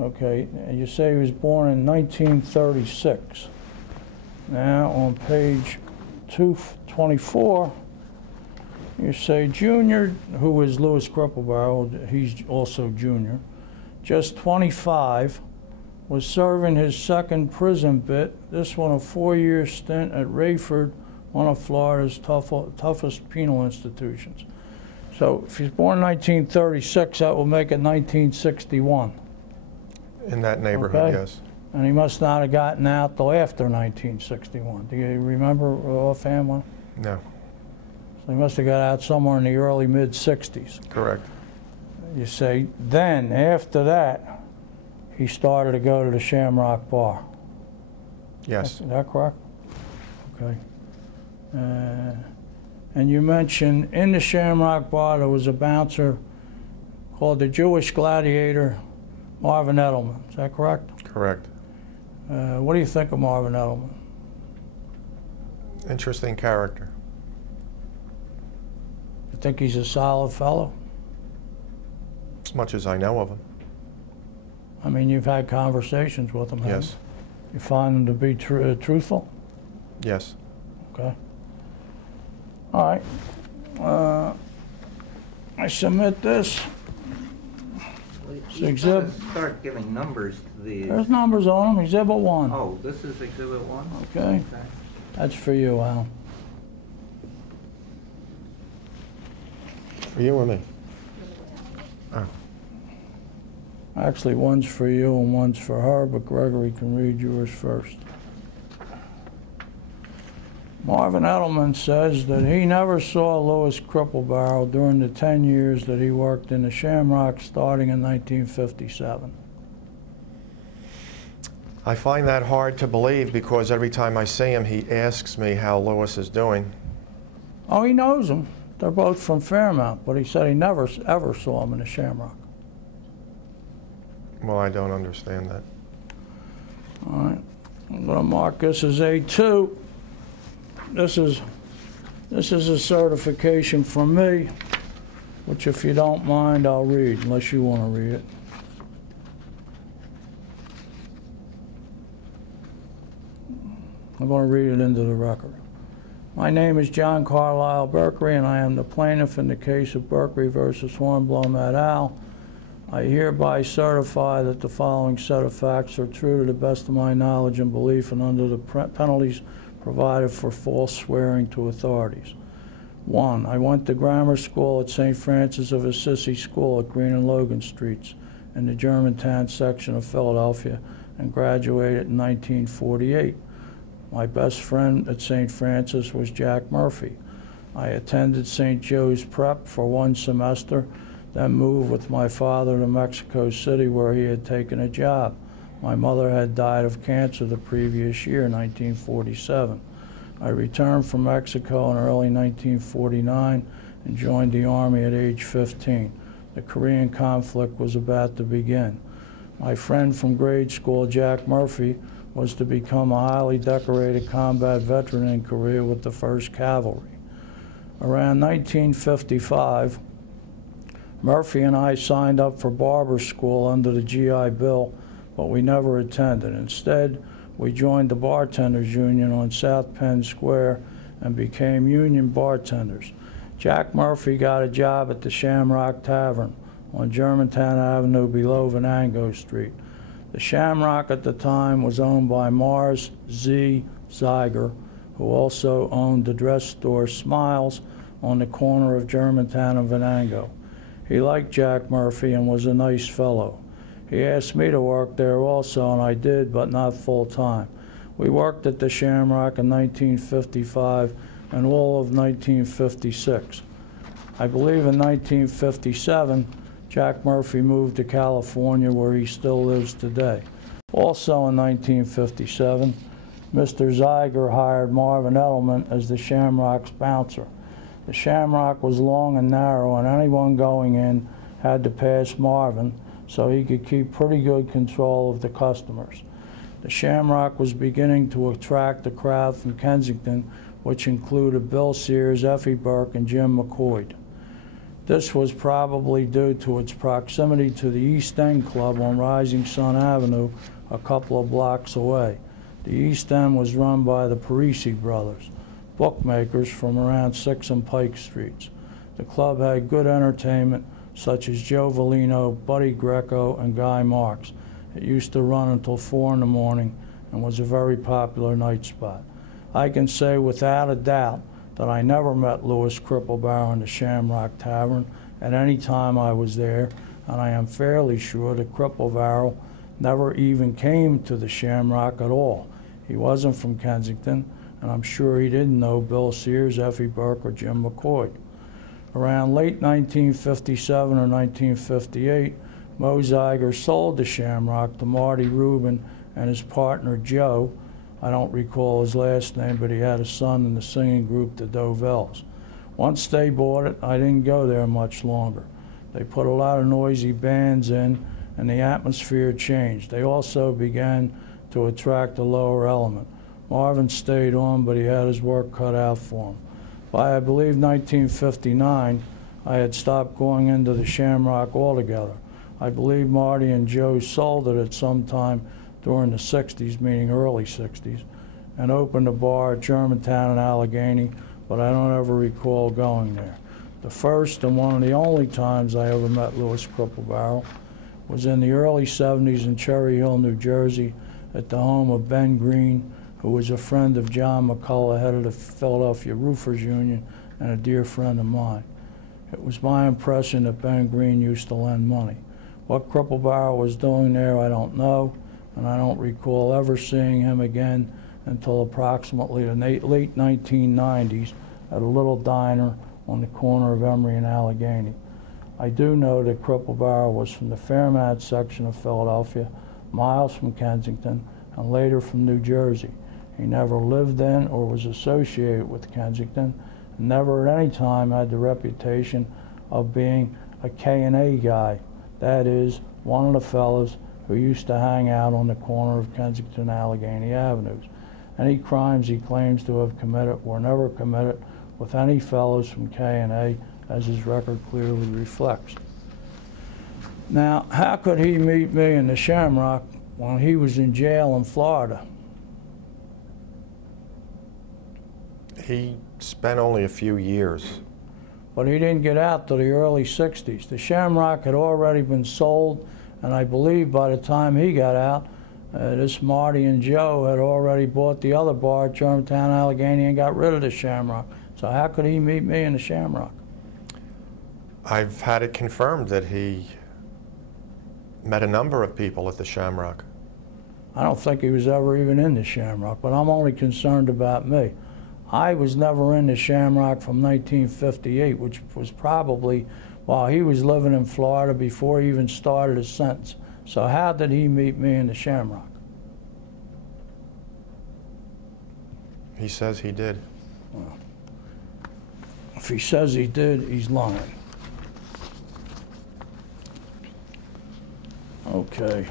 Okay, and you say he was born in 1936. Now on page 224, you say Junior, who is Louis Cripplebarrel, he's also Junior, just 25, was serving his second prison bit, this one a 4-year stint at Rayford, one of Florida's toughest penal institutions. So if he's born in 1936, that will make it 1961. In that neighborhood, Okay. yes. And he must not have gotten out till after 1961. Do you remember offhand when? No. So he must have got out somewhere in the early mid-60s. Correct. You say, then, after that, he started to go to the Shamrock Bar. Yes. Is that correct? Okay. And you mentioned in the Shamrock Bar there was a bouncer called the Jewish Gladiator, Marvin Edelman. Is that correct? Correct. What do you think of Marvin Edelman? Interesting character. You think he's a solid fellow? As much as I know of him. I mean, you've had conversations with him, haven't Yes. you? You find him to be truthful? Yes. Okay. All right. I submit this. You gotta start giving numbers to these. There's numbers on them. Exhibit 1. Oh, this is Exhibit 1? Okay. That's for you, Al. For you or me? Oh. Actually, one's for you and one's for her, but Gregory can read yours first. Marvin Edelman says that he never saw Louis Cripplebarrel during the 10 years that he worked in the Shamrock starting in 1957. I find that hard to believe because every time I see him, he asks me how Louis is doing. Oh, he knows them. They're both from Fairmount, but he said he never ever saw them in the Shamrock. Well, I don't understand that. All right. I'm going to mark this as A2. This is a certification from me, which if you don't mind, I'll read, unless you want to read it. I'm going to read it into the record. My name is John Carlisle Berkery, and I am the plaintiff in the case of Berkery versus Hornblum et al. I hereby certify that the following set of facts are true to the best of my knowledge and belief and under the penalties provided for false swearing to authorities. 1, I went to grammar school at St. Francis of Assisi School at Green and Logan Streets in the Germantown section of Philadelphia and graduated in 1948. My best friend at St. Francis was Jack Murphy. I attended St. Joe's Prep for 1 semester, then moved with my father to Mexico City where he had taken a job. My mother had died of cancer the previous year, 1947. I returned from Mexico in early 1949 and joined the Army at age 15. The Korean conflict was about to begin. My friend from grade school, Jack Murphy, was to become a highly decorated combat veteran in Korea with the 1st Cavalry. Around 1955, Murphy and I signed up for barber school under the GI Bill, but we never attended. Instead, we joined the Bartenders Union on South Penn Square and became union bartenders. Jack Murphy got a job at the Shamrock Tavern on Germantown Avenue below Venango Street. The Shamrock at the time was owned by Mars Z. Zeiger, who also owned the dress store Smiles on the corner of Germantown and Venango. He liked Jack Murphy and was a nice fellow. He asked me to work there also, and I did, but not full-time. We worked at the Shamrock in 1955 and all of 1956. I believe in 1957, Jack Murphy moved to California, where he still lives today. Also in 1957, Mr. Zeiger hired Marvin Edelman as the Shamrock's bouncer. The Shamrock was long and narrow, and anyone going in had to pass Marvin, so he could keep pretty good control of the customers. The Shamrock was beginning to attract a crowd from Kensington, which included Bill Sears, Effie Burke, and Jim McCoy. This was probably due to its proximity to the East End Club on Rising Sun Avenue, a couple of blocks away. The East End was run by the Parisi brothers, bookmakers from around 6th and Pike Streets. The club had good entertainment such as Joe Valino, Buddy Greco, and Guy Marks. It used to run until 4 in the morning and was a very popular night spot. I can say without a doubt that I never met Louis Cripplebarrow in the Shamrock Tavern at any time I was there, and I am fairly sure that Cripplebarrow never even came to the Shamrock at all. He wasn't from Kensington, and I'm sure he didn't know Bill Sears, Effie Burke, or Jim McCoy. Around late 1957 or 1958, Mo Zeiger sold the Shamrock to Marty Rubin and his partner Joe. I don't recall his last name, but he had a son in the singing group, the Dovells. Once they bought it, I didn't go there much longer. They put a lot of noisy bands in, and the atmosphere changed. They also began to attract a lower element. Marvin stayed on, but he had his work cut out for him. By, I believe, 1959, I had stopped going into the Shamrock altogether. I believe Marty and Joe sold it at some time during the 60s, meaning early 60s, and opened a bar at Germantown and Allegheny, but I don't ever recall going there. The first and one of the only times I ever met Louis Cripplebarrow was in the early 70s in Cherry Hill, New Jersey, at the home of Ben Green, who was a friend of John McCullough, head of the Philadelphia Roofers Union, and a dear friend of mine. It was my impression that Ben Green used to lend money. What Cripplebarrow was doing there, I don't know, and I don't recall ever seeing him again until approximately the late 1990s at a little diner on the corner of Emory and Allegheny. I do know that Cripplebarrow was from the Fairmount section of Philadelphia, miles from Kensington, and later from New Jersey. He never lived in or was associated with Kensington, and never at any time had the reputation of being a K&A guy. That is, one of the fellows who used to hang out on the corner of Kensington and Allegheny Avenues. Any crimes he claims to have committed were never committed with any fellows from K&A, as his record clearly reflects. Now, how could he meet me in the Shamrock when he was in jail in Florida? He spent only a few years. But he didn't get out till the early 60s. The Shamrock had already been sold, and I believe by the time he got out, this Marty and Joe had already bought the other bar at Germantown, Allegheny, and got rid of the Shamrock. So how could he meet me in the Shamrock? I've had it confirmed that he met a number of people at the Shamrock. I don't think he was ever even in the Shamrock, but I'm only concerned about me. I was never in the Shamrock from 1958, which was probably while he was living in Florida before he even started his sentence. So how did he meet me in the Shamrock? He says he did. Well, if he says he did, he's lying. Okay.